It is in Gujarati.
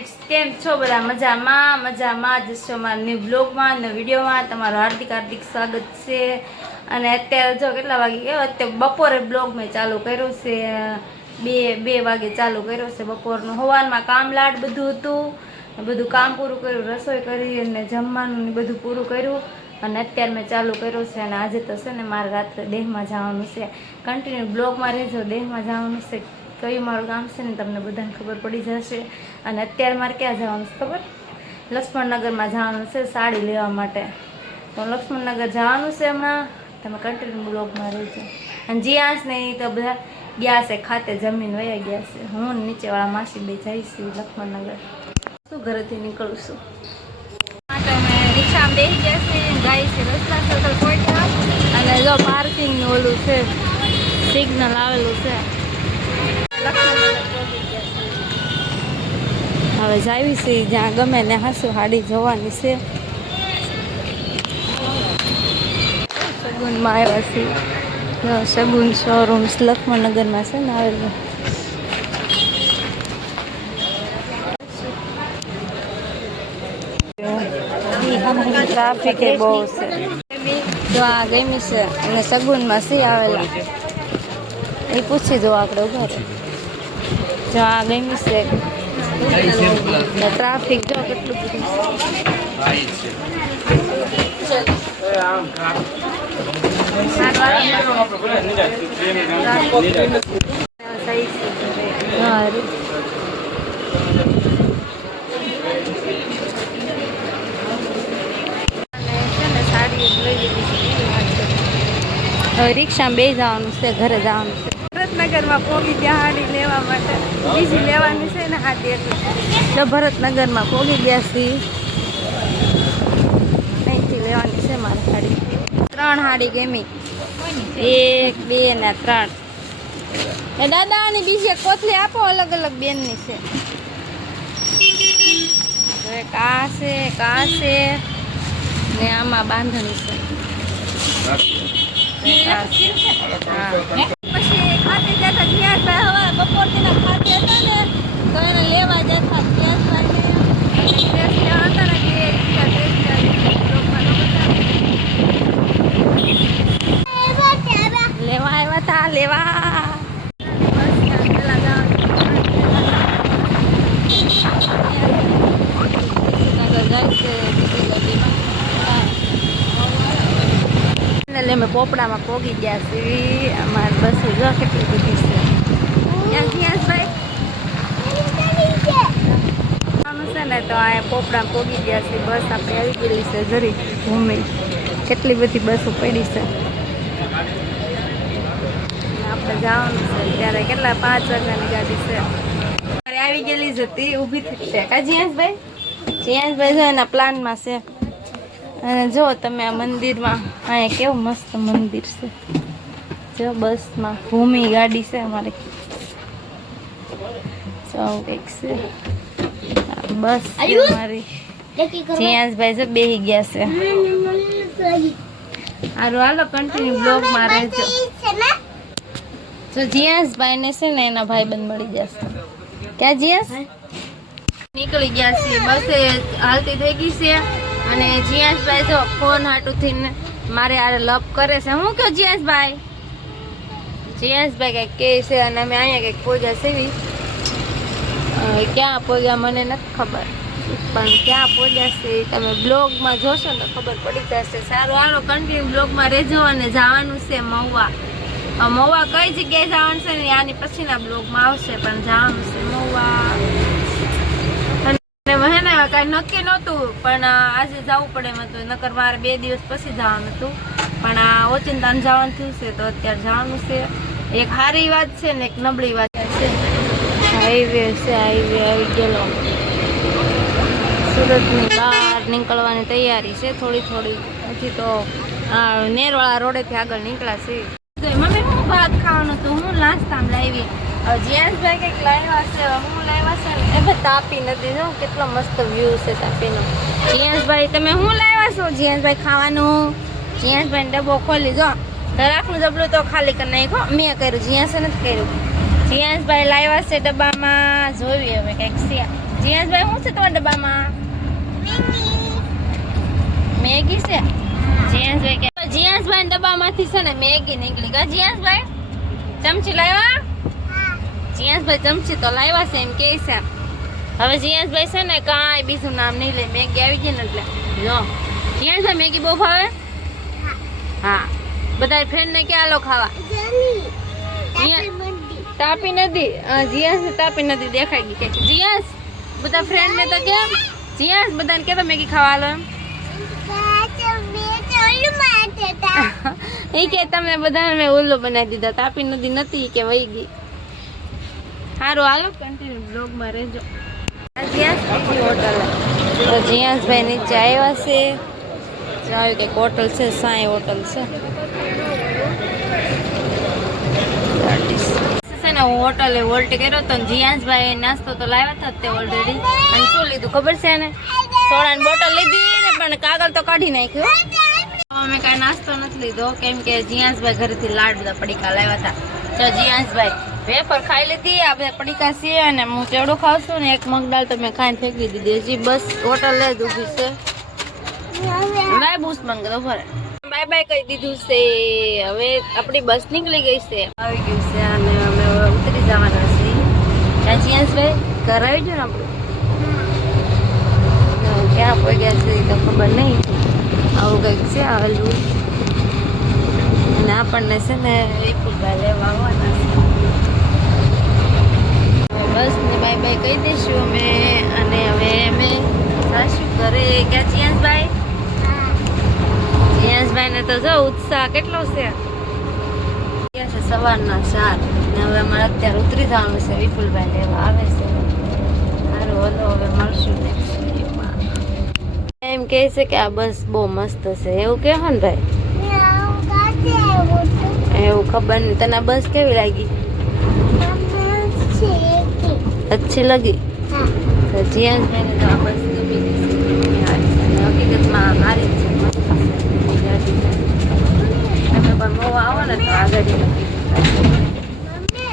फ्रेंड्स केम छो बधा मजामां जशो मारा न्यू ब्लॉगमां ने विडियोमां तमारो हार्दिक हार्दिक स्वागत छे। अने अत्यारे जो केटला वागे गयो अत्यारे बपोरे ब्लॉग में चालू कर्यो छे। बे वागे चालू कर्यो छे बपोरनो। सवारमां काम लाड बधुं हतुं, बधुं काम पूरुं कर्युं, रसोई करी अने जमवानुं ने बधुं पूरुं कर्युं अने अत्यारे मैं चालू कर्यो छे। अने आजे तो छे ने मारे रात्रे देहमां जवानुं छे। कन्टिन्यू ब्लॉगमां रहेजो, देहमां जवानुं छे। कયું મારું ગામ છે ને તમને બધાને ખબર પડી જશે। અને અત્યારે મારે ક્યાં જવાનું છે ખબર? લક્ષ્મણનગરમાં જવાનું છે સાડી લેવા માટે। તો લક્ષ્મણનગર જવાનું છે હમણાં, તમે કન્ટિન્યુ બ્લોગમાં રહેજો। અને જીયાંશ ને તો બધા ગયા છે ખાતે, જમીન વયા ગયા છે। હું નીચેવાળા માસી બે જઈશું લક્ષ્મણનગર। શું ઘરેથી નીકળું છું માટે અમે રિક્ષામાં બેસી ગયા છે, જાય છે રસ્તા સર્કલ પહોંચ્યા અને જો પાર્કિંગનું ઓલું છે, સિગ્નલ આવેલું છે। હવે જાવી છે જ્યાં ગમે ને હાસુ હાડી જોવાની છે। સગુનમાં આવ્યા છે, સગુન શોરૂમ લક્ષ્મણનગરમાં છે ને આવેલું। ટ્રાફિક બહુ છે। જો આ ગમી છે અને સગુનમાં સી આવેલા એ પૂછી જો આપણે ઉભા રહે। જો આ ગમી છે, ટ્રાફિક જો કેટલું બધું હવે રિક્ષામાં બે જવાનું છે, ઘરે જવાનું છે। ભરતનગરમાં પોગી ગયા હાડી લેવા માટે, બીજી લેવાની છે ને હાડી એટલે તો ભરતનગરમાં પોગી ગયા છીએ। અહીંથી લેવાની છે મારે હાડી। 3 હાડી ગમી, 1 2 ને 3। એ દાદા આની બીજી એક કોથળી આપો, અલગ અલગ બેનની છે। એક આ છે ને આમાં બાંધણી છે। પછી ખાતે જતા જીયાભાઈ હવે બપોરથી ખાતે હતા ને તો એને લેવા જતા લેવા આવ્યા હતા લેવા। અમે પોપડામાં પોગી ગયા છીએ। અમારે બસ જો કેટલી બધી છે। છે ને તો આ પોપડામાં પોગી ગયા છીએ। બસ આપણે આવી ગયેલી છે જરી ભૂમિ, કેટલી બધી બસો પડી છે। આપણે જવાનું છે ત્યારે કેટલા 5 વાગ્યાની ગાડી છે। આવી ગયેલી જ હતી, ઊભી થઈ છે કા જીયાંશભાઈ જો એના પ્લાનમાં છે। અને જો તમે આ મંદિરમાં, અહીંયા કેવું મસ્ત મંદિર છે। જો બસમાં ભૂમિ ગાડી છે અમારી, કંઈક છે બસ અમારી। જીયાંશભાઈ જો બેસી ગયા છે। સારું હાલો કન્ટિન્યુ બ્લોગમાં રહેજો। જો જીયાંશભાઈ ને છે ને એના ભાઈબંધ મળી જશે। ક્યાં જીયાંશ નીકળી ગયા છે, બસે હાલતી થઈ ગઈ છે। અને જીયાંશભાઈ જો ફોન હાટુથી મારે આરે લપ કરે છે। હું કહું જીયાંશભાઈ કંઈક કહે છે અને અમે અહીંયા કંઈક પોજા સેવી। ક્યાં પોજા મને નથી ખબર, પણ ક્યાં પોજા છે તમે બ્લોગમાં જોશો ને ખબર પડી જશે। સારું હાલો કન્ટિન્યુ બ્લોગમાં રહેજો। અને જવાનું છે મહુવા। મહુવા કઈ જગ્યાએ જવાનું છે ને આની પછીના બ્લોગમાં આવશે, પણ જવાનું છે મહુવા। કાંઈ નક્કી નહોતું પણ આજે જવું પડે એમ હતું, નકર મારે 2 દિવસ પછી જવાનું હતું, પણ આ ઓચિંતાને જવાનું થયું છે તો અત્યારે જવાનું છે। એક સારી વાત છે ને એક નબળી વાત છે। હાઈવે છે, હાઈવે આવી ગયેલો। સુરતની બહાર નીકળવાની તૈયારી છે થોડી થોડી, હજી તો નેરવાળા રોડેથી આગળ નીકળ્યા છે। મમ્મી હું ભાત ખાવાનું હતું, હું નાસ્તામાં લાવી। જીયાંશભાઈ કંઈક લાવ્યા છે, હું લાવ્યા છે ને એ ભાઈ તાપી નદી જો કેટલો મસ્ત વ્યૂ છે તાપીનો। જીયાંશભાઈ તમે હું લાવ્યા છો? જીયાંશભાઈ ખાવાનું। જીયાંશભાઈ ડબ્બો ખોલી જો, રાખનું જબલું તો ખાલી કરી નાખ્યો, મેં કર્યું, જીયાંશે નથી કર્યું। જીયાંશભાઈ લાવ્યા છે ડબ્બામાં, જોવી હવે કંઈક છે. જીયાંશભાઈ શું છે તમારા ડબ્બામાં? મેગી છે. જીયાંશભાઈ કે જીયાંશભાઈ ડબ્બામાંથી છે ને મેગી નીકળી ગયા. જીયાંશભાઈ ચમચી લાવ્યા? જીયાંશભાઈ ચમચી તો લાવ્યા છે એમ કે છે. હવે જીયાંશભાઈ છે ને કાંઈ બીજું નામ નહીં લે, મેગી આવી ગઈ ને એટલે જો. જીયાંશભાઈ મેગી બહુ ભાવે? હા. બધા ફ્રેન્ડ ને ક્યાં લો ખાવા? તાપી નદી. જીયાંશ તાપી નદી દેખાઈ ગઈ કે જીયાંશ બધા ફ્રેન્ડ ને તો કેમ? જીયાંશ બધાને કેતો મેગી ખાવા આલો એમ. એ કે તમે બધાને મેં ઉલ્લુ બનાવી દીધા, તાપી નદી નથી કે વહી ગઈ. સારું હાલો કન્ટિન્યુ બ્લોગમાં રહેજો. જીયાંશભાઈ નીચે આવ્યા છે, આવ્યું કંઈક હોટલ છે, સાંઈ હોટલ છે. હોટલે વોલ્ટ કર્યો તો જીયાંશભાઈ નાસ્તો તો લાવ્યા હતા તે ઓલરેડી. અને શું લીધું ખબર છે ને? સોડાની બોટલ લીધી ને પણ કાગળ તો કાઢી નાખ્યું. અમે કાંઈ નાસ્તો નથી લીધો કેમ કે જીયાંશભાઈ ઘરેથી લાડ બધા પડીકા લાવ્યા હતા. તો જીયાંશભાઈ વેફર ખાઈ લીધી, આ બધા પડીકા છે અને હું ચેવડો ખાઉં છું ને એક મગ દાળ તો મેં ખાઈને ફેંકી દીધી. હજી બસ હોટલ જ ઊભી છે. લાય બૂસ મંગાવો ભરે. બાય બાય કહી દીધું છે. હવે આપણી બસ નીકળી ગઈ છે, આવી ગયું છે અને અમે ઉતરી જવાના છીએ. ત્યાં જીયાંશભાઈ ઘર આવી ગયું ને આપણું. ક્યાં પડ્યા છે એ તો ખબર નહીં. આવું કંઈક છે આવેલું અને આપણને છે ને વિપુલભાઈ લેવા આવવાના છે. બસ ને બાય બાય કહી દઈશું અમે. અને હવે અમે સાસુ ઘરે. ક્યાં જીયાંશભાઈ? જીયાંશભાઈ ને તો જો ઉત્સાહ કેટલો છે. સવારના 4 ને હવે અમારે અત્યારે ઉતરી જવાનું છે. વિપુલભાઈ લેવા આવે છે. સારું હલો હવે મળશું નેક્સ્ટ વિડીયોમાં. એમ કહે છે કે આ બસ બહુ મસ્ત છે એવું કહો ને ભાઈ? એવું ખબર નહીં. તને આ બસ કેવી લાગી? अच्छी लगी? तो जीयांशभाई ने तो आ बस